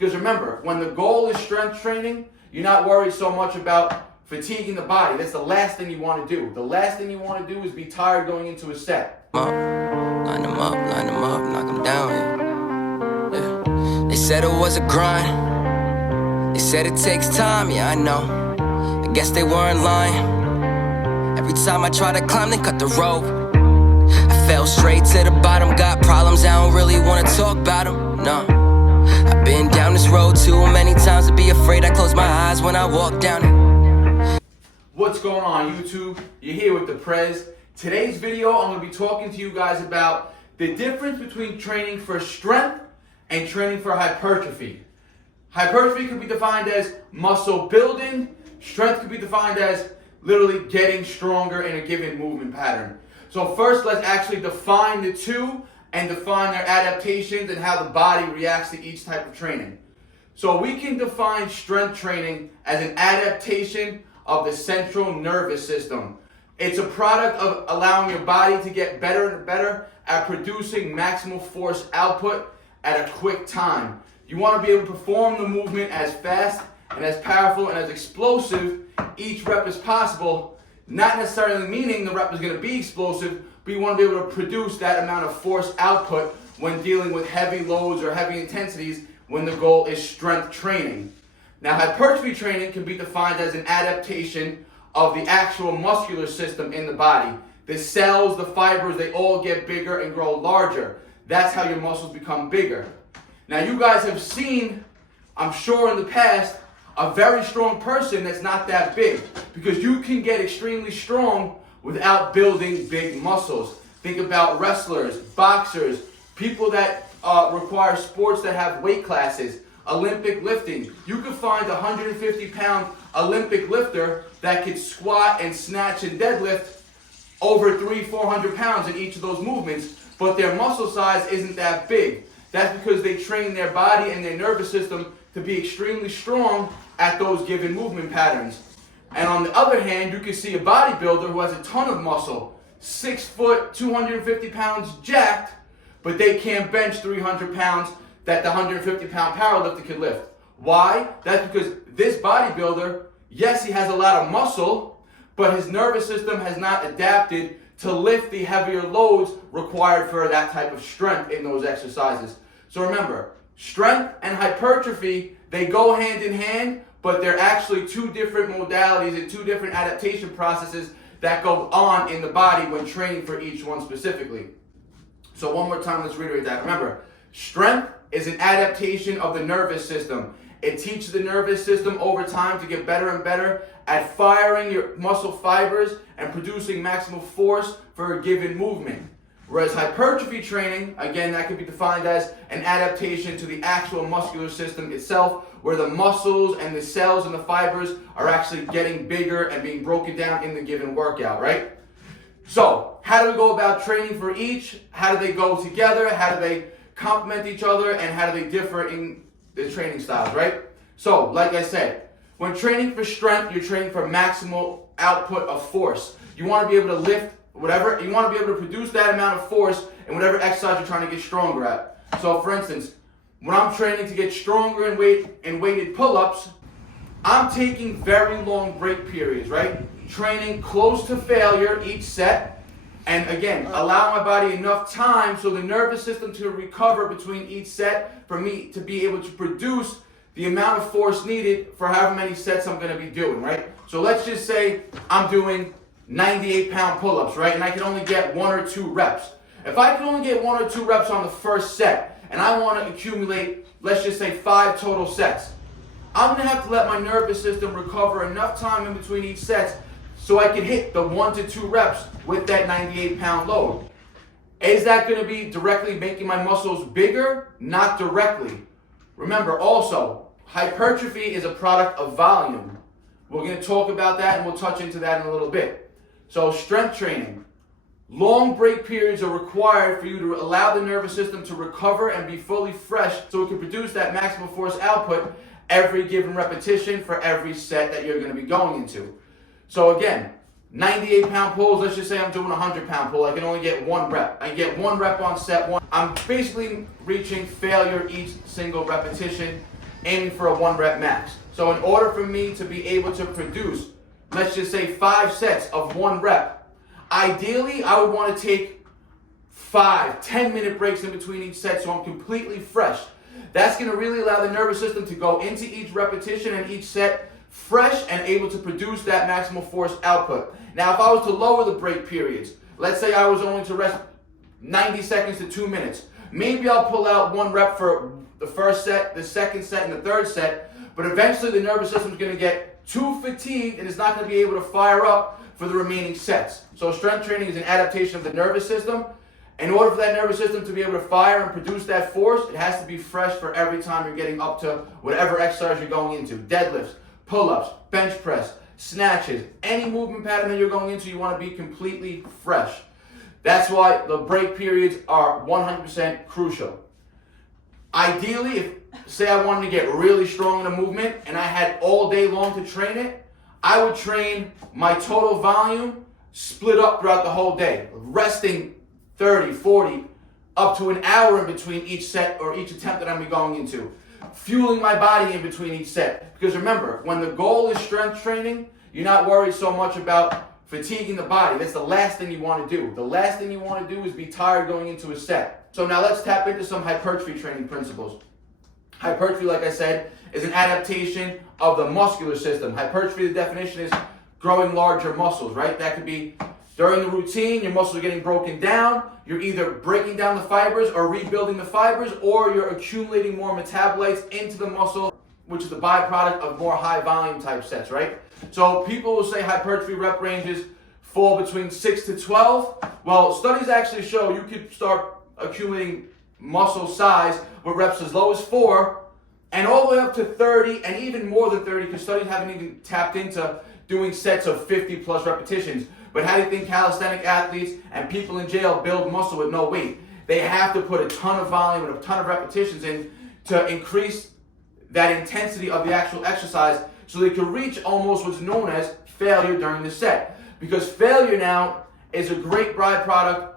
Because remember, when the goal is strength training, you're not worried so much about fatiguing the body. That's the last thing you want to do. The last thing you want to do is be tired going into a set. Line them up, knock them down, yeah. They said it was a grind. They said it takes time, yeah, I know. I guess they weren't lying. Every time I try to climb, they cut the rope. I fell straight to the bottom, got problems, I don't really want to talk about them, no. I've been down this road too many times to be afraid. I close my eyes when I walk down it. What's going on, YouTube? You're here with the Prez. Today's video, I'm going to be talking to you guys about the difference between training for strength and training for hypertrophy. Hypertrophy could be defined as muscle building. Strength could be defined as literally getting stronger in a given movement pattern. So first, let's actually define the two and define their adaptations and how the body reacts to each type of training. So we can define strength training as an adaptation of the central nervous system. It's a product of allowing your body to get better and better at producing maximal force output at a quick time. You want to be able to perform the movement as fast and as powerful and as explosive each rep as possible, not necessarily meaning the rep is going to be explosive, but you want to be able to produce that amount of force output when dealing with heavy loads or heavy intensities when the goal is strength training. Now, hypertrophy training can be defined as an adaptation of the actual muscular system in the body. The cells, the fibers, they all get bigger and grow larger. That's how your muscles become bigger. Now, you guys have seen, I'm sure in the past, a very strong person that's not that big, because you can get extremely strong without building big muscles. Think about wrestlers, boxers, people that require sports that have weight classes, Olympic lifting. You could find a 150-pound Olympic lifter that could squat and snatch and deadlift over 300-400 pounds in each of those movements, but their muscle size isn't that big. That's because they train their body and their nervous system to be extremely strong at those given movement patterns. And on the other hand, you can see a bodybuilder who has a ton of muscle, 6 foot, 250 pounds jacked, but they can't bench 300 pounds that the 150-pound powerlifter can lift. Why? That's because this bodybuilder, yes, he has a lot of muscle, but his nervous system has not adapted to lift the heavier loads required for that type of strength in those exercises. So remember, strength and hypertrophy, they go hand in hand, but they're actually two different modalities and two different adaptation processes that go on in the body when training for each one specifically. So one more time, let's reiterate that. Remember, strength is an adaptation of the nervous system. It teaches the nervous system over time to get better and better at firing your muscle fibers and producing maximal force for a given movement. Whereas hypertrophy training, again, that could be defined as an adaptation to the actual muscular system itself, where the muscles and the cells and the fibers are actually getting bigger and being broken down in the given workout, right? So, how do we go about training for each? How do they go together? How do they complement each other? And how do they differ in the training styles, right? So, like I said, when training for strength, you're training for maximal output of force. You want to be able to lift whatever, you want to be able to produce that amount of force in whatever exercise you're trying to get stronger at. So for instance, when I'm training to get stronger in weighted pull-ups, I'm taking very long break periods, right? Training close to failure each set, and again, allow my body enough time so the nervous system to recover between each set for me to be able to produce the amount of force needed for however many sets I'm going to be doing, right? So let's just say I'm doing 98-pound pull-ups, right? And I can only get 1 or 2 reps. If I can only get 1 or 2 reps on the first set, and I want to accumulate, let's just say 5 total sets, I'm going to have to let my nervous system recover enough time in between each set so I can hit the 1 to 2 reps with that 98-pound load. Is that going to be directly making my muscles bigger? Not directly. Remember also, hypertrophy is a product of volume. We're going to talk about that and we'll touch into that in a little bit. So strength training. Long break periods are required for you to allow the nervous system to recover and be fully fresh so it can produce that maximum force output every given repetition for every set that you're going to be going into. So again, 98-pound pulls, let's just say I'm doing a 100-pound pull. I can only get 1 rep. I get 1 rep on set 1. I'm basically reaching failure each single repetition. aiming for a 1 rep max. So in order for me to be able to produce, let's just say 5 sets of 1 rep, ideally I would want to take 5, 10-minute breaks in between each set so I'm completely fresh. That's going to really allow the nervous system to go into each repetition and each set fresh and able to produce that maximal force output. Now, if I was to lower the break periods, let's say I was only to rest 90 seconds to 2 minutes, maybe I'll pull out 1 rep for the first set, the second set, and the third set, but eventually the nervous system is going to get too fatigued and it's not going to be able to fire up for the remaining sets. So strength training is an adaptation of the nervous system. In order for that nervous system to be able to fire and produce that force, it has to be fresh for every time you're getting up to whatever exercise you're going into. Deadlifts, pull-ups, bench press, snatches, any movement pattern that you're going into, you want to be completely fresh. That's why the break periods are 100% crucial. Ideally, if say I wanted to get really strong in a movement and I had all day long to train it, I would train my total volume split up throughout the whole day, resting 30, 40, up to an hour in between each set or each attempt that I'm going into. Fueling my body in between each set. Because remember, when the goal is strength training, you're not worried so much about fatiguing the body. That's the last thing you want to do. The last thing you want to do is be tired going into a set. So now let's tap into some hypertrophy training principles. Hypertrophy, like I said, is an adaptation of the muscular system. Hypertrophy, the definition is growing larger muscles, right? That could be during the routine, your muscles are getting broken down. You're either breaking down the fibers or rebuilding the fibers, or you're accumulating more metabolites into the muscle, which is the byproduct of more high volume type sets, right? So people will say hypertrophy rep ranges fall between 6 to 12. Well, studies actually show you could start accumulating muscle size with reps as low as 4 and all the way up to 30 and even more than 30, because studies haven't even tapped into doing sets of 50 plus repetitions. But how do you think calisthenic athletes and people in jail build muscle with no weight? They have to put a ton of volume and a ton of repetitions in to increase that intensity of the actual exercise so they can reach almost what's known as failure during the set. Because failure now is a great byproduct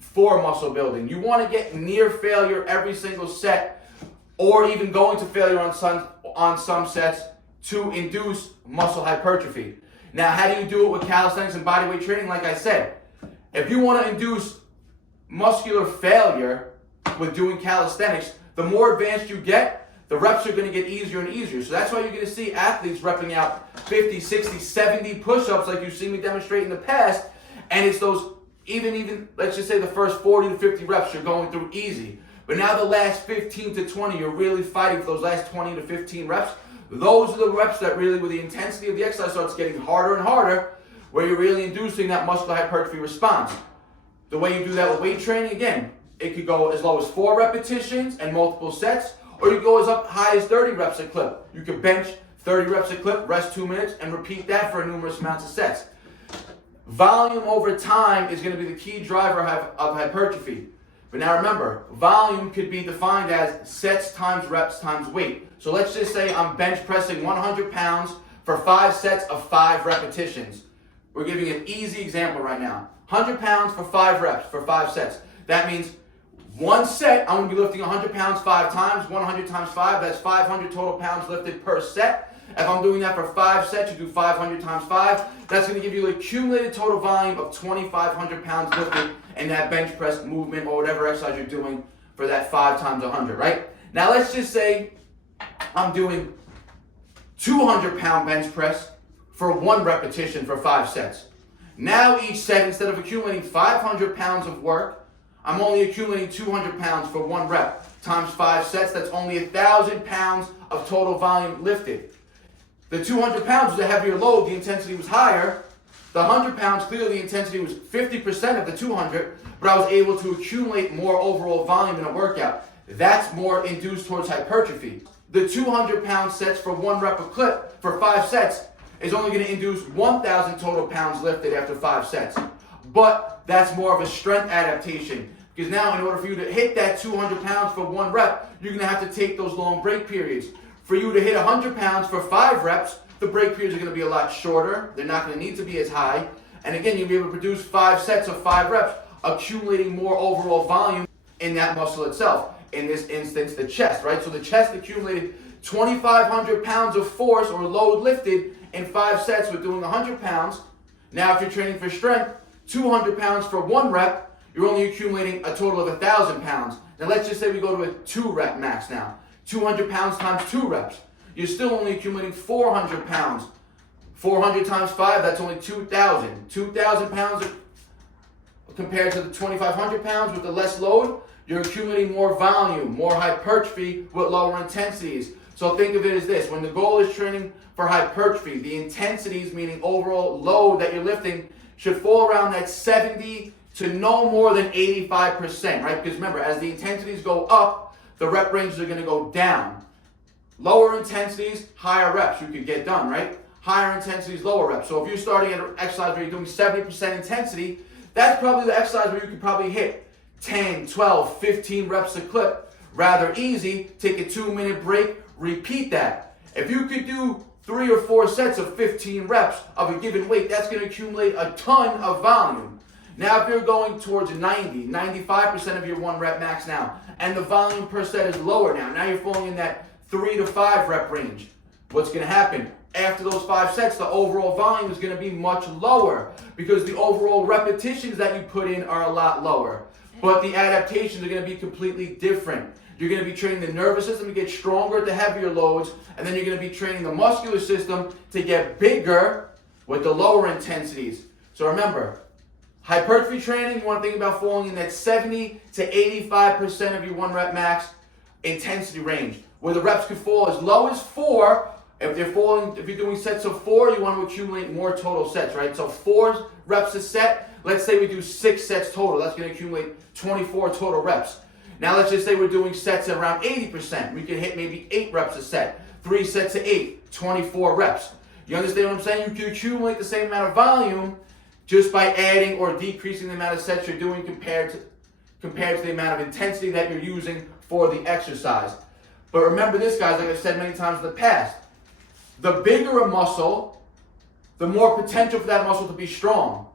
for muscle building. You want to get near failure every single set, or even going to failure on some sets to induce muscle hypertrophy. Now, how do you do it with calisthenics and bodyweight training? Like I said, if you want to induce muscular failure with doing calisthenics, the more advanced you get, the reps are going to get easier and easier. So that's why you're going to see athletes repping out 50, 60, 70 push-ups like you've seen me demonstrate in the past, and it's those even let's just say the first 40 to 50 reps you're going through easy. But now the last 15 to 20, you're really fighting for those last 20 to 15 reps. Those are the reps that really, with the intensity of the exercise, starts getting harder and harder, where you're really inducing that muscular hypertrophy response. The way you do that with weight training, again, it could go as low as 4 repetitions and multiple sets, or you go as up high as 30 reps a clip. You could bench 30 reps a clip, rest 2 minutes, and repeat that for numerous amounts of sets. Volume over time is going to be the key driver of hypertrophy. But now remember, volume could be defined as sets times reps times weight. So let's just say I'm bench pressing 100 pounds for 5 sets of 5 repetitions. We're giving an easy example right now. 100 pounds for 5 reps for 5 sets. That means one set, I'm going to be lifting 100 pounds 5 times. 100 times 5, that's 500 total pounds lifted per set. If I'm doing that for 5 sets, you do 500 times 5. That's going to give you an accumulated total volume of 2,500 pounds lifted in that bench press movement or whatever exercise you're doing for that 5 times 100, right? Now let's just say I'm doing 200-pound bench press for 1 repetition for 5 sets. Now each set, instead of accumulating 500 pounds of work, I'm only accumulating 200 pounds for 1 rep. Times 5 sets, that's only 1,000 pounds of total volume lifted. The 200 pounds was a heavier load, the intensity was higher. The 100 pounds, clearly the intensity was 50% of the 200, but I was able to accumulate more overall volume in a workout. That's more induced towards hypertrophy. The 200-pound sets for 1 rep a clip for 5 sets is only going to induce 1,000 total pounds lifted after 5 sets. But that's more of a strength adaptation. Because now in order for you to hit that 200 pounds for 1 rep, you're going to have to take those long break periods. For you to hit 100 pounds for 5 reps, the break periods are going to be a lot shorter. They're not going to need to be as high. And again, you'll be able to produce 5 sets of 5 reps, accumulating more overall volume in that muscle itself. In this instance, the chest, right? So the chest accumulated 2,500 pounds of force or load lifted in 5 sets with doing 100 pounds. Now if you're training for strength, 200 pounds for 1 rep, you're only accumulating a total of 1,000 pounds. Now let's just say we go to a 2 rep max now. 200 pounds times 2 reps. You're still only accumulating 400 pounds. 400 times 5, that's only 2,000. 2,000 pounds compared to the 2,500 pounds with the less load, you're accumulating more volume, more hypertrophy with lower intensities. So think of it as this: when the goal is training for hypertrophy, the intensities, meaning overall load that you're lifting, should fall around that 70 to no more than 85%, right? Because remember, as the intensities go up, the rep ranges are going to go down. Lower intensities, higher reps you could get done, right? Higher intensities, lower reps. So if you're starting at an exercise where you're doing 70% intensity, that's probably the exercise where you could probably hit 10, 12, 15 reps a clip. Rather easy, take a 2-minute break, repeat that. If you could do 3 or 4 sets of 15 reps of a given weight, that's going to accumulate a ton of volume. Now if you're going towards 90, 95% of your 1 rep max now, and the volume per set is lower now you're falling in that 3 to 5 rep range. What's going to happen? After those 5 sets, the overall volume is going to be much lower because the overall repetitions that you put in are a lot lower. But the adaptations are going to be completely different. You're going to be training the nervous system to get stronger at the heavier loads, and then you're going to be training the muscular system to get bigger with the lower intensities. So remember, hypertrophy training, you want to think about falling in that 70 to 85% of your 1 rep max intensity range, where the reps could fall as low as 4. If you're doing sets of 4, you want to accumulate more total sets, right? So 4 reps a set. Let's say we do 6 sets total. That's going to accumulate 24 total reps. Now let's just say we're doing sets at around 80%. We can hit maybe 8 reps a set. 3 sets of 8, 24 reps. You understand what I'm saying? You can accumulate the same amount of volume just by adding or decreasing the amount of sets you're doing compared to the amount of intensity that you're using for the exercise. But remember this, guys, like I've said many times in the past, the bigger a muscle, the more potential for that muscle to be strong.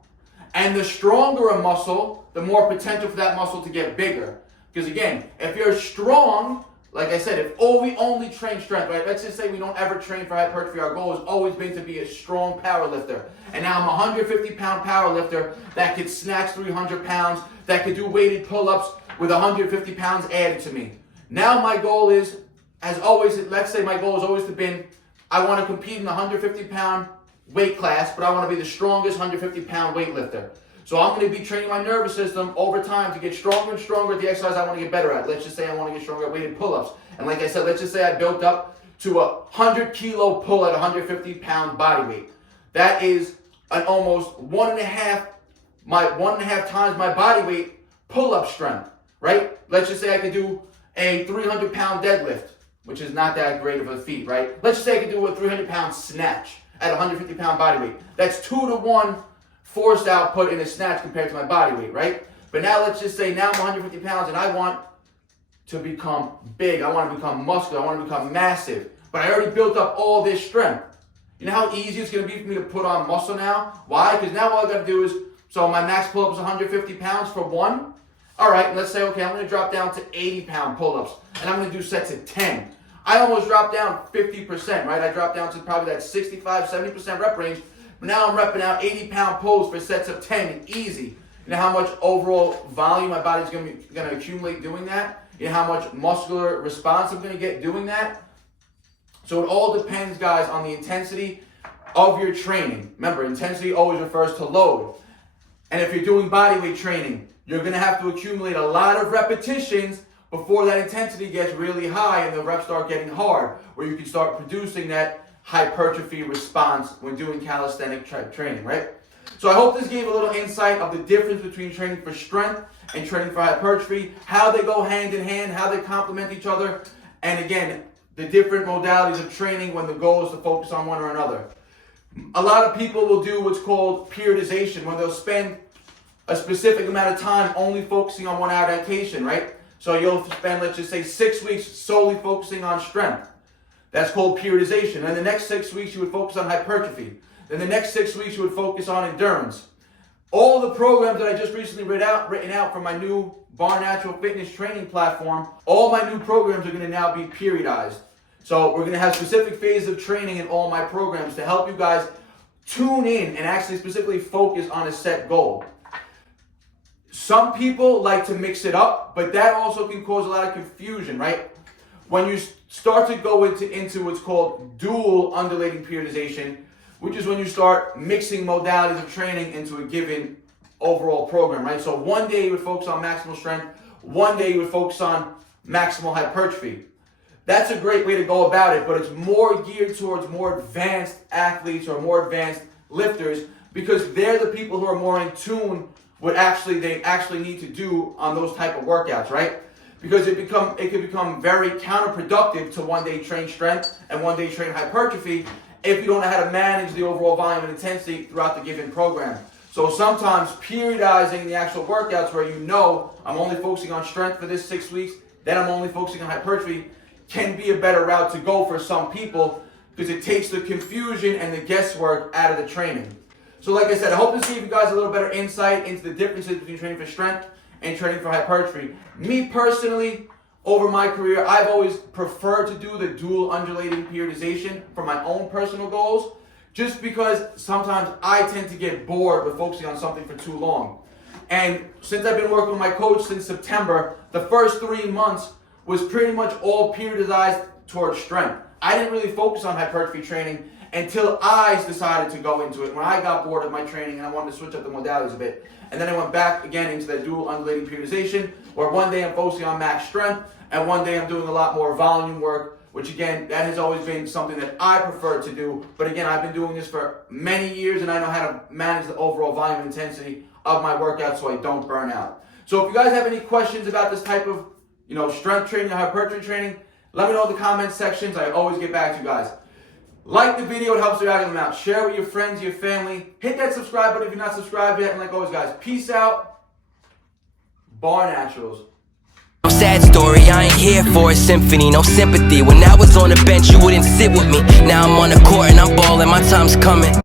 And the stronger a muscle, the more potential for that muscle to get bigger. Because again, if you're strong, like I said, if we only train strength, right? Let's just say we don't ever train for hypertrophy. Our goal has always been to be a strong power lifter. And now I'm a 150-pound power lifter that could snatch 300 pounds, that could do weighted pull-ups with 150 pounds added to me. Now my goal is, as always, let's say my goal has always been, I want to compete in the 150-pound weight class, but I want to be the strongest 150-pound weightlifter. So I'm going to be training my nervous system over time to get stronger and stronger at the exercise I want to get better at. Let's just say I want to get stronger at weighted pull-ups. And like I said, let's just say I built up to a 100-kilo pull at 150-pound body weight. That is an almost 1.5 times my body weight pull-up strength, right? Let's just say I could do a 300-pound deadlift, which is not that great of a feat, right? Let's just say I could do a 300-pound snatch at 150-pound body weight. That's 2 to 1 force output in a snatch compared to my body weight, right? But now let's just say now I'm 150 pounds and I want to become big. I want to become muscular. I want to become massive. But I already built up all this strength. You know how easy it's going to be for me to put on muscle now? Why? Because now all I got to do is, so my max pull-up is 150 pounds for 1. All right, let's say, okay, I'm going to drop down to 80-pound pull-ups. And I'm going to do sets of 10. I almost dropped down 50%, right? I dropped down to probably that 65, 70% rep range. But now I'm repping out 80-pound pulls for sets of 10, easy. You know how much overall volume my body's going to accumulate doing that? You know how much muscular response I'm going to get doing that? So it all depends, guys, on the intensity of your training. Remember, intensity always refers to load. And if you're doing bodyweight training, you're going to have to accumulate a lot of repetitions before that intensity gets really high and the reps start getting hard, where you can start producing that hypertrophy response when doing calisthenic training, right? So I hope this gave a little insight of the difference between training for strength and training for hypertrophy, how they go hand in hand, how they complement each other, and again, the different modalities of training when the goal is to focus on one or another. A lot of people will do what's called periodization, when they'll spend a specific amount of time only focusing on one adaptation, right? So you'll spend, let's just say, 6 weeks solely focusing on strength. That's called periodization. And the next 6 weeks you would focus on hypertrophy. Then the next 6 weeks you would focus on endurance. All the programs that I just recently written out from my new BARNATURAL fitness training platform, all my new programs are going to now be periodized. So we're going to have specific phases of training in all my programs to help you guys tune in and actually specifically focus on a set goal. Some people like to mix it up, but that also can cause a lot of confusion, right? When you start to go into what's called dual undulating periodization, which is when you start mixing modalities of training into a given overall program, right? So one day you would focus on maximal strength, one day you would focus on maximal hypertrophy. That's a great way to go about it, but it's more geared towards more advanced athletes or more advanced lifters, because they're the people who are more in tune what they actually need to do on those type of workouts, right? Because it can become very counterproductive to one day train strength and one day train hypertrophy if you don't know how to manage the overall volume and intensity throughout the given program. So sometimes periodizing the actual workouts where you know I'm only focusing on strength for this 6 weeks, then I'm only focusing on hypertrophy, can be a better route to go for some people, because it takes the confusion and the guesswork out of the training. So like I said, I hope to give you guys a little better insight into the differences between training for strength and training for hypertrophy. Me personally, over my career, I've always preferred to do the dual undulating periodization for my own personal goals, just because sometimes I tend to get bored with focusing on something for too long. And since I've been working with my coach since September, the first 3 months was pretty much all periodized towards strength. I didn't really focus on hypertrophy training until I decided to go into it, when I got bored of my training and I wanted to switch up the modalities a bit. And then I went back again into that dual undulating periodization, where one day I'm focusing on max strength and one day I'm doing a lot more volume work, which again, that has always been something that I prefer to do. But again, I've been doing this for many years and I know how to manage the overall volume and intensity of my workouts so I don't burn out. So if you guys have any questions about this type of strength training or hypertrophy training, let me know in the comments sections. I always get back to you guys. Like the video, it helps the algorithm out. Share it with your friends, your family. Hit that subscribe button if you're not subscribed yet. And like always, guys, peace out. BARNATURALS. Sad story, I ain't here for a symphony, no sympathy. When I was on the bench, you wouldn't sit with me. Now I'm on the court and I'm balling, my time's coming.